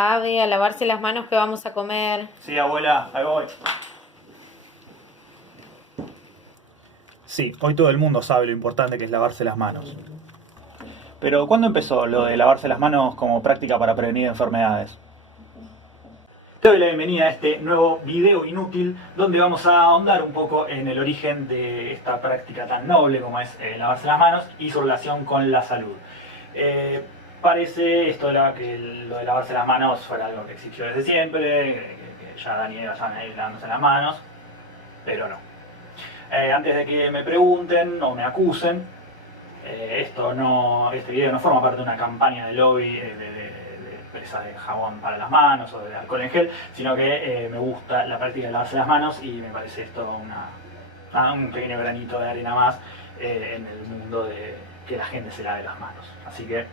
Ave, a lavarse las manos que vamos a comer. Sí, abuela, ahí voy. Sí, hoy todo el mundo sabe lo importante que es lavarse las manos. Pero, ¿cuándo empezó lo de lavarse las manos como práctica para prevenir enfermedades? Te doy la bienvenida a este nuevo video inútil donde vamos a ahondar un poco en el origen de esta práctica tan noble como es lavarse las manos y su relación con la salud. Parece esto que lo de lavarse las manos fuera algo que existió desde siempre, que ya Adán y Eva estaban ahí lavándose las manos, pero no. Antes de que me pregunten o me acusen, este video no forma parte de una campaña de lobby de empresas de jabón para las manos o de alcohol en gel, sino que me gusta la práctica de lavarse las manos y me parece esto un pequeño granito de arena más en el mundo de que la gente se lave las manos. Así que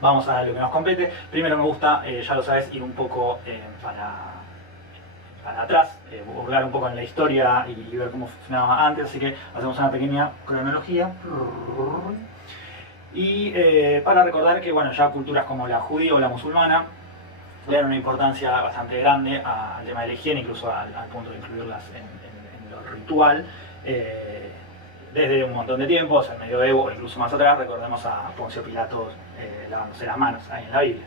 vamos a lo que nos compete. Primero me gusta, ya lo sabes, ir un poco para atrás, hurgar un poco en la historia y ver cómo funcionaba antes, así que hacemos una pequeña cronología. Y para recordar que bueno, ya culturas como la judía o la musulmana le dan una importancia bastante grande al tema de la higiene, incluso al punto de incluirlas en lo ritual. Desde un montón de tiempo, o sea, el medioevo o incluso más atrás, recordemos a Poncio Pilato lavándose las manos ahí en la Biblia.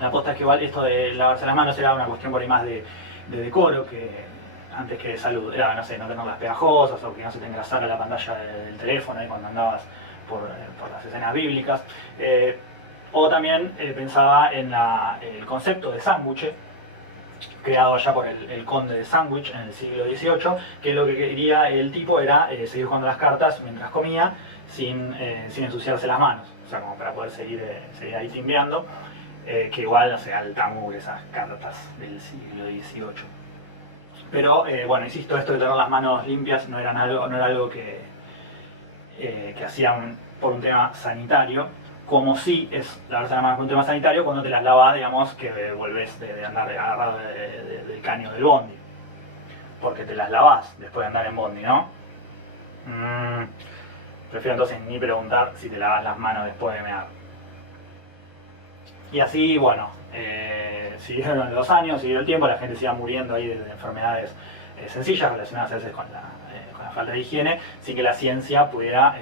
La aposta es que igual esto de lavarse las manos era una cuestión por ahí más de decoro que antes que de salud. Era, no sé, no tener las pegajosas o que no se te engrasara la pantalla del teléfono ahí cuando andabas por las escenas bíblicas. O también pensaba en el concepto de sándwich, creado ya por el conde de Sandwich en el siglo XVIII, que lo que quería el tipo era seguir jugando las cartas mientras comía sin ensuciarse las manos, o sea, como para poder seguir ahí timbeando, que igual, o sea, el tabú de esas cartas del siglo XVIII. Pero bueno, insisto, esto de tener las manos limpias no era algo que hacían por un tema sanitario, como si es lavarse las manos por un tema sanitario cuando te las lavas, digamos, que volvés de andar agarrado del caño del bondi. Porque te las lavás después de andar en bondi, ¿no? Prefiero entonces ni preguntar si te lavas las manos después de mear. Y así, bueno, siguieron los años, siguió el tiempo, la gente se iba muriendo ahí de enfermedades sencillas relacionadas a veces con la falta de higiene, sin que la ciencia pudiera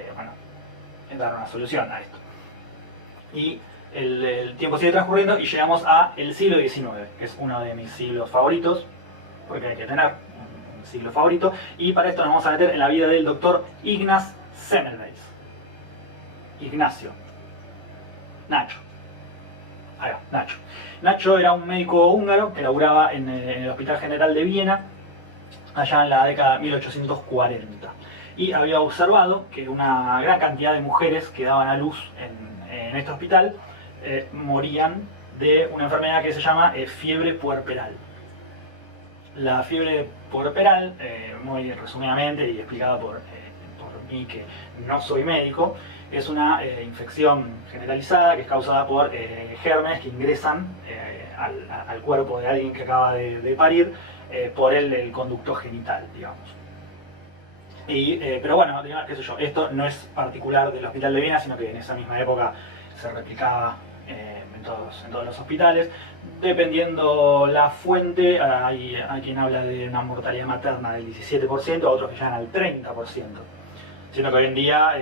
dar una solución a esto. Y el tiempo sigue transcurriendo y llegamos al siglo XIX, que es uno de mis siglos favoritos, porque hay que tener un siglo favorito, y para esto nos vamos a meter en la vida del doctor Ignaz Semmelweis. Ignacio. Nacho. Ahí va, Nacho. Nacho era un médico húngaro que laburaba en el Hospital General de Viena, allá en la década de 1840. Y había observado que una gran cantidad de mujeres que daban a luz en este hospital morían de una enfermedad que se llama fiebre puerperal. La fiebre puerperal, muy resumidamente y explicada por mí que no soy médico, es una infección generalizada que es causada por gérmenes que ingresan al cuerpo de alguien que acaba de parir por el conducto genital, digamos. Pero bueno, qué sé yo, esto no es particular del Hospital de Viena, sino que en esa misma época se replicaba en todos los hospitales. Dependiendo la fuente, hay quien habla de una mortalidad materna del 17%, otros que llegan al 30%. Siendo que hoy en día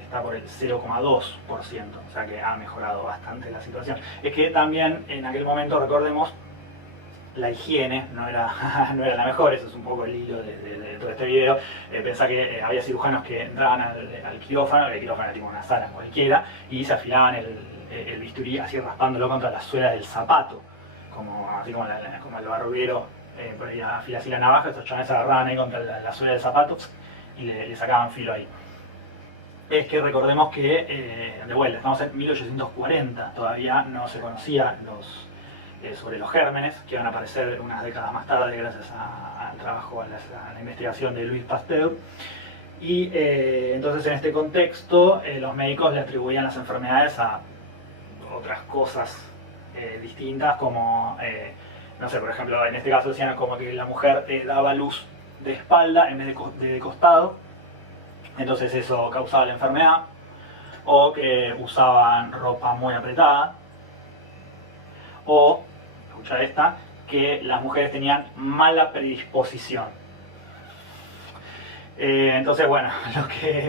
está por el 0,2%, o sea que ha mejorado bastante la situación. Es que también en aquel momento, recordemos, la higiene no era la mejor, eso es un poco el hilo de todo este video. Pensá que había cirujanos que entraban al quirófano, el quirófano era tipo una sala cualquiera, y se afilaban el bisturí así raspándolo contra la suela del zapato, así como el barbero por ahí afila así la navaja, estos chavales se agarraban ahí contra la suela del zapato y le sacaban filo ahí. Es que recordemos que, de vuelta, estamos en 1840, todavía no se conocía sobre los gérmenes, que van a aparecer unas décadas más tarde gracias al trabajo, a la investigación de Louis Pasteur. Y entonces en este contexto los médicos le atribuían las enfermedades a otras cosas distintas, como, no sé, por ejemplo, en este caso decían como que la mujer daba luz de espalda en vez de costado, entonces eso causaba la enfermedad, o que usaban ropa muy apretada, o, escucha esta, que las mujeres tenían mala predisposición. Entonces, bueno,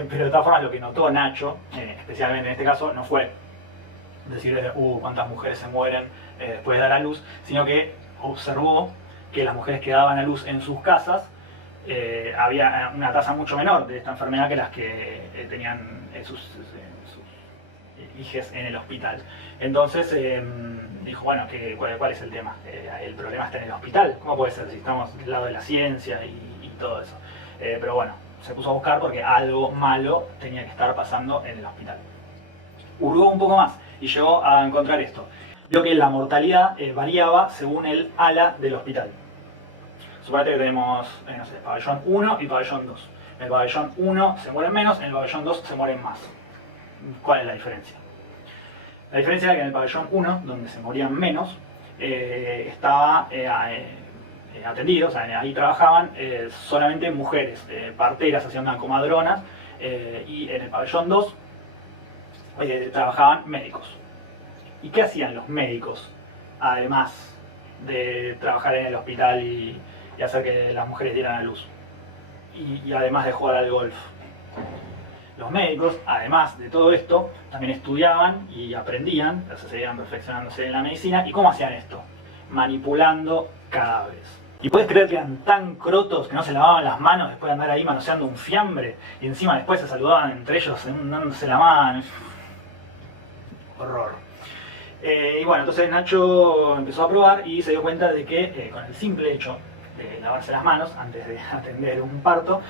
pero de todas formas lo que notó Nacho, especialmente en este caso, no fue decir, cuántas mujeres se mueren después de dar a luz, sino que observó que las mujeres que daban a luz en sus casas, había una tasa mucho menor de esta enfermedad que las que tenían sus hijas en el hospital. Entonces dijo, bueno, ¿cuál es el tema? El problema está en el hospital. ¿Cómo puede ser si estamos del lado de la ciencia y todo eso? Pero bueno, se puso a buscar porque algo malo tenía que estar pasando en el hospital. Hurgó un poco más y llegó a encontrar esto. Vio que la mortalidad variaba según el ala del hospital. Suponete que tenemos, no sé, pabellón 1 y pabellón 2. En el pabellón 1 se mueren menos, en el pabellón 2 se mueren más. ¿Cuál es la diferencia? La diferencia era que en el pabellón 1, donde se morían menos, estaba atendido, o sea, ahí trabajaban solamente mujeres, parteras, hacían comadronas, y en el pabellón 2 trabajaban médicos. ¿Y qué hacían los médicos, además de trabajar en el hospital y hacer que las mujeres dieran a luz? Y además de jugar al golf. Los médicos, además de todo esto, también estudiaban y aprendían, o sea, seguían perfeccionándose en la medicina. ¿Y cómo hacían esto? Manipulando cadáveres. ¿Y puedes creer que eran tan crotos que no se lavaban las manos después de andar ahí manoseando un fiambre? Y encima después se saludaban entre ellos dándose la mano. Horror. Y bueno, entonces Nacho empezó a probar y se dio cuenta de que con el simple hecho de lavarse las manos antes de atender un parto,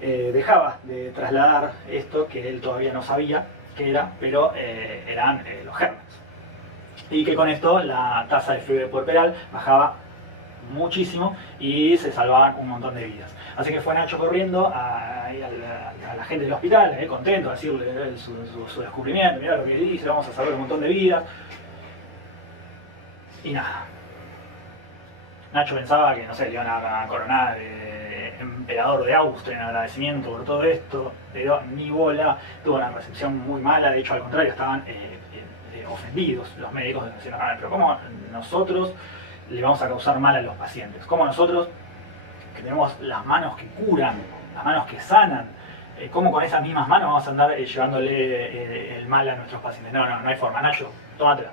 dejaba de trasladar esto que él todavía no sabía qué era, pero eran los gérmenes. Y que con esto la tasa de fiebre puerperal bajaba muchísimo y se salvaban un montón de vidas. Así que fue Nacho corriendo a la gente del hospital, contento, a decirle su descubrimiento, mirá lo que dice, vamos a salvar un montón de vidas. Y nada. Nacho pensaba que, no sé, le iban a coronar emperador de Austria en agradecimiento por todo esto, pero ni bola, tuvo una recepción muy mala, de hecho al contrario estaban ofendidos los médicos, diciendo, pero ¿cómo nosotros le vamos a causar mal a los pacientes? ¿Cómo nosotros, que tenemos las manos que curan, las manos que sanan, cómo con esas mismas manos vamos a andar llevándole el mal a nuestros pacientes? No hay forma, Nacho, tómatela.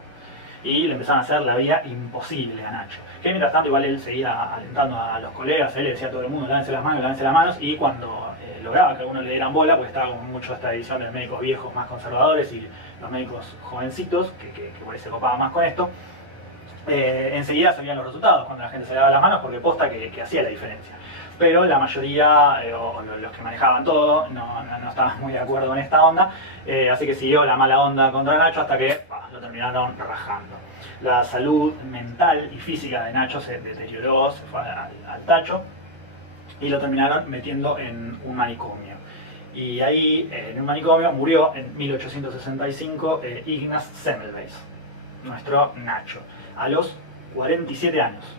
Y le empezaron a hacer la vida imposible a Nacho. Que mientras tanto igual él seguía alentando a los colegas, él le decía a todo el mundo, lávense las manos, y cuando lograba que algunos le dieran bola, pues estaba con mucho esta división de médicos viejos más conservadores y los médicos jovencitos, que por ahí se copaban más con esto, enseguida se veían los resultados cuando la gente se lavaba las manos, porque posta que hacía la diferencia. Pero la mayoría, o los que manejaban todo, no estaban muy de acuerdo en esta onda, así que siguió la mala onda contra Nacho hasta que lo terminaron rajando. La salud mental y física de Nacho se deterioró, se fue al tacho, y lo terminaron metiendo en un manicomio. Y ahí, en un manicomio, murió en 1865 Ignaz Semmelweis, nuestro Nacho, a los 47 años.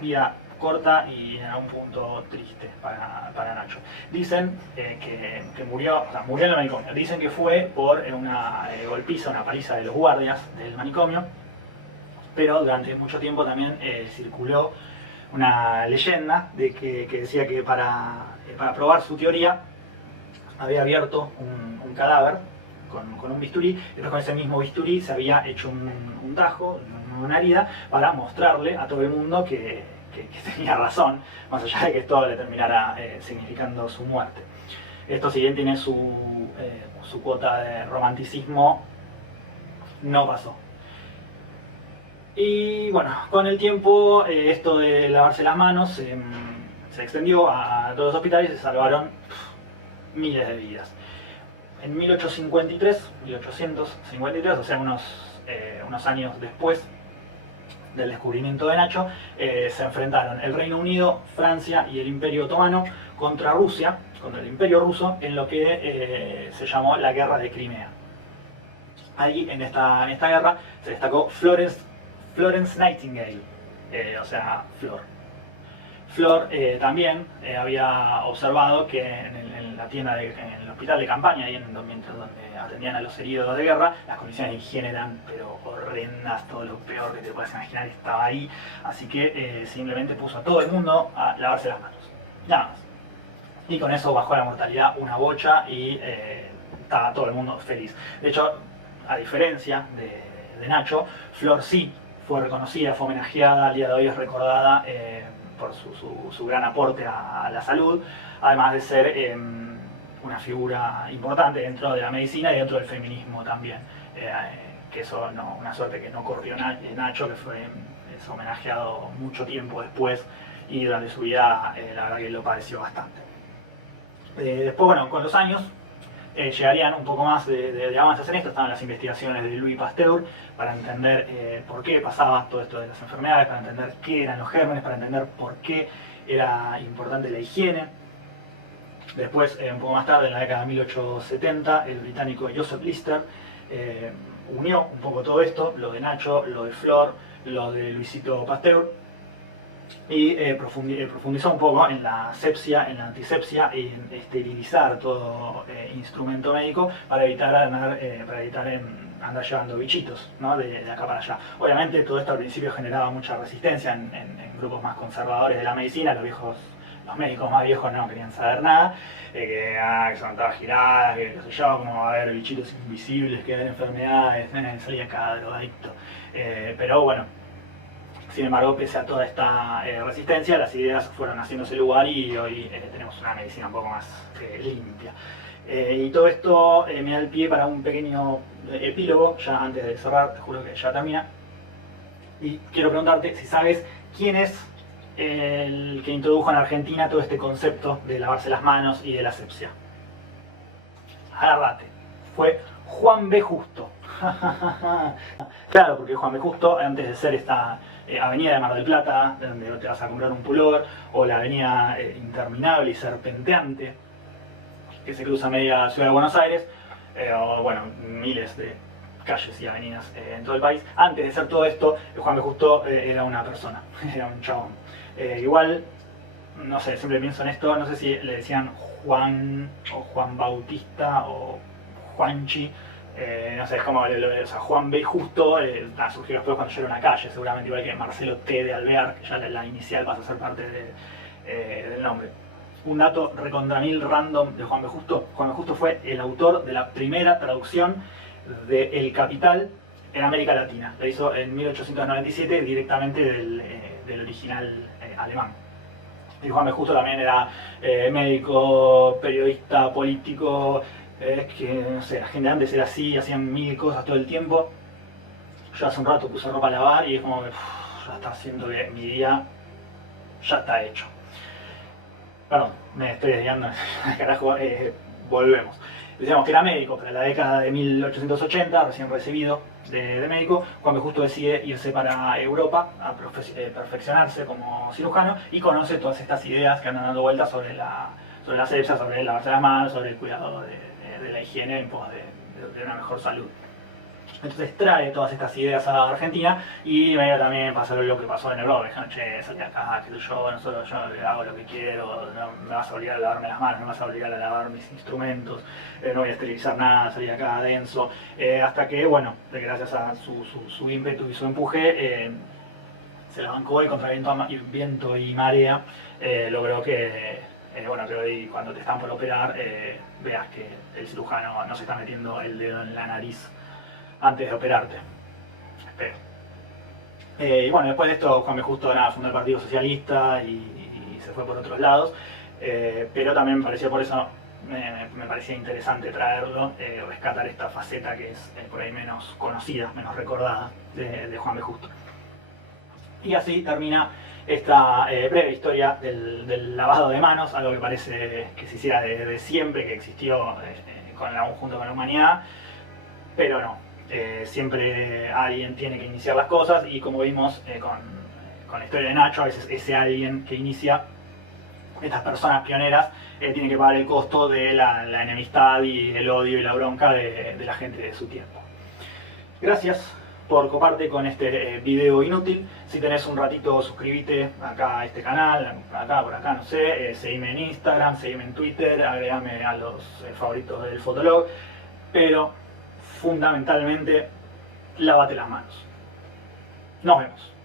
Vida corta y en algún punto triste para Nacho. Dicen que murió, o sea, murió en el manicomio. Dicen que fue por una golpiza, una paliza de los guardias del manicomio, pero durante mucho tiempo también circuló una leyenda de que decía que para probar su teoría había abierto un cadáver con un bisturí, y después con ese mismo bisturí se había hecho un tajo, una herida, para mostrarle a todo el mundo que tenía razón, más allá de que esto le terminara significando su muerte. Esto, si bien tiene su cuota de romanticismo, no pasó. Y bueno, con el tiempo esto de lavarse las manos se extendió a todos los hospitales y se salvaron miles de vidas. En 1853, o sea, unos años después del descubrimiento de Nacho, se enfrentaron el Reino Unido, Francia y el Imperio Otomano contra Rusia, contra el Imperio Ruso, en lo que se llamó la Guerra de Crimea. Ahí, en esta guerra, se destacó Florence Nightingale, o sea, Flor. Flor también había observado que en la tienda, en el hospital de campaña, ahí donde atendían a los heridos de guerra, las condiciones de higiene eran pero horrendas, todo lo peor que te puedas imaginar estaba ahí, así que simplemente puso a todo el mundo a lavarse las manos, nada más. Y con eso bajó la mortalidad una bocha y estaba todo el mundo feliz. De hecho, a diferencia de Nacho, Flor sí fue reconocida, fue homenajeada, al día de hoy es recordada por su gran aporte a la salud, además de ser una figura importante dentro de la medicina y dentro del feminismo también. Que eso, una suerte que no corrió Nacho, que es homenajeado mucho tiempo después y durante su vida la verdad que lo padeció bastante. Después, bueno, con los años llegarían un poco más de avances en esto. Estaban las investigaciones de Louis Pasteur para entender por qué pasaba todo esto de las enfermedades, para entender qué eran los gérmenes, para entender por qué era importante la higiene. Después, un poco más tarde, en la década de 1870, el británico Joseph Lister unió un poco todo esto, lo de Nacho, lo de Flor, lo de Luisito Pasteur, y profundizó un poco en la sepsia, en la antisepsia y en esterilizar todo instrumento médico para evitar andar llevando bichitos, ¿no? de acá para allá. Obviamente todo esto al principio generaba mucha resistencia en grupos más conservadores de la medicina. Los médicos más viejos no querían saber nada, que son todas giradas, que qué sé yo, cómo va a haber bichitos invisibles, que hay enfermedades, salía cada drogadicto. Pero bueno, sin embargo, pese a toda esta resistencia, las ideas fueron haciéndose lugar y hoy tenemos una medicina un poco más limpia. Y todo esto me da el pie para un pequeño epílogo, ya antes de cerrar, te juro que ya termina. Y quiero preguntarte si sabes quién es el que introdujo en Argentina todo este concepto de lavarse las manos y de la asepsia. Agárrate, fue Juan B. Justo. Claro, porque Juan B. Justo, antes de ser esta avenida de Mar del Plata, donde te vas a comprar un pullover, o la avenida interminable y serpenteante que se cruza media ciudad de Buenos Aires, o bueno, miles de calles y avenidas en todo el país. Antes de ser todo esto, Juan B. Justo era una persona, era un chabón. Igual, no sé, siempre pienso en esto, no sé si le decían Juan o Juan Bautista o Juanchi. No sé, es como, o sea, Juan B. Justo surgió después cuando yo era una calle, seguramente igual que Marcelo T. de Alvear, que ya la inicial pasa a ser parte del nombre. Un dato recontra mil random de Juan B. Justo. Juan B. Justo fue el autor de la primera traducción de El Capital en América Latina. La hizo en 1897 directamente del original alemán. Y Juan B. Justo también era médico, periodista, político. Es que, no sé, la gente antes era así, hacían mil cosas todo el tiempo. Yo hace un rato puse ropa a lavar y es como que ya está haciendo que mi día ya está hecho. Perdón, me estoy desviando, carajo, volvemos. Decíamos que era médico, pero en la década de 1880, recién recibido de médico, Juan B. Justo decide irse para Europa a perfeccionarse como cirujano y conoce todas estas ideas que andan dando vueltas sobre la asepsia, sobre el lavarse las manos, sobre el cuidado de la higiene en pos de una mejor salud. Entonces trae todas estas ideas a Argentina y medio también pasó lo que pasó en Europa. Dijeron, che, salí acá, que yo hago lo que quiero, no me vas a obligar a lavarme las manos, no me vas a obligar a lavar mis instrumentos, no voy a esterilizar nada, salí acá denso. Hasta que, bueno, gracias a su ímpetu y su empuje, se la bancó y contra viento y marea logró que, bueno, que hoy cuando te están por operar veas que el cirujano no se está metiendo el dedo en la nariz antes de operarte. Espero. Y bueno, después de esto Juan B. Justo fundó el Partido Socialista y se fue por otros lados, pero también me parecía, por eso me parecía interesante traerlo, rescatar esta faceta que es por ahí menos conocida, menos recordada de Juan B. Justo. Y así termina esta breve historia del lavado de manos, algo que parece que se hiciera desde siempre, que existió junto con la humanidad, pero no. Siempre alguien tiene que iniciar las cosas y como vimos con la historia de Nacho, a veces ese alguien que inicia, estas personas pioneras, tiene que pagar el costo de la enemistad y el odio y la bronca de la gente de su tiempo. Gracias por coparte con este video inútil. Si tenés un ratito, suscríbete acá a este canal, acá, por acá, no sé, seguime en Instagram, seguime en Twitter, agregame a los favoritos del Fotolog, pero fundamentalmente, lávate las manos. Nos vemos.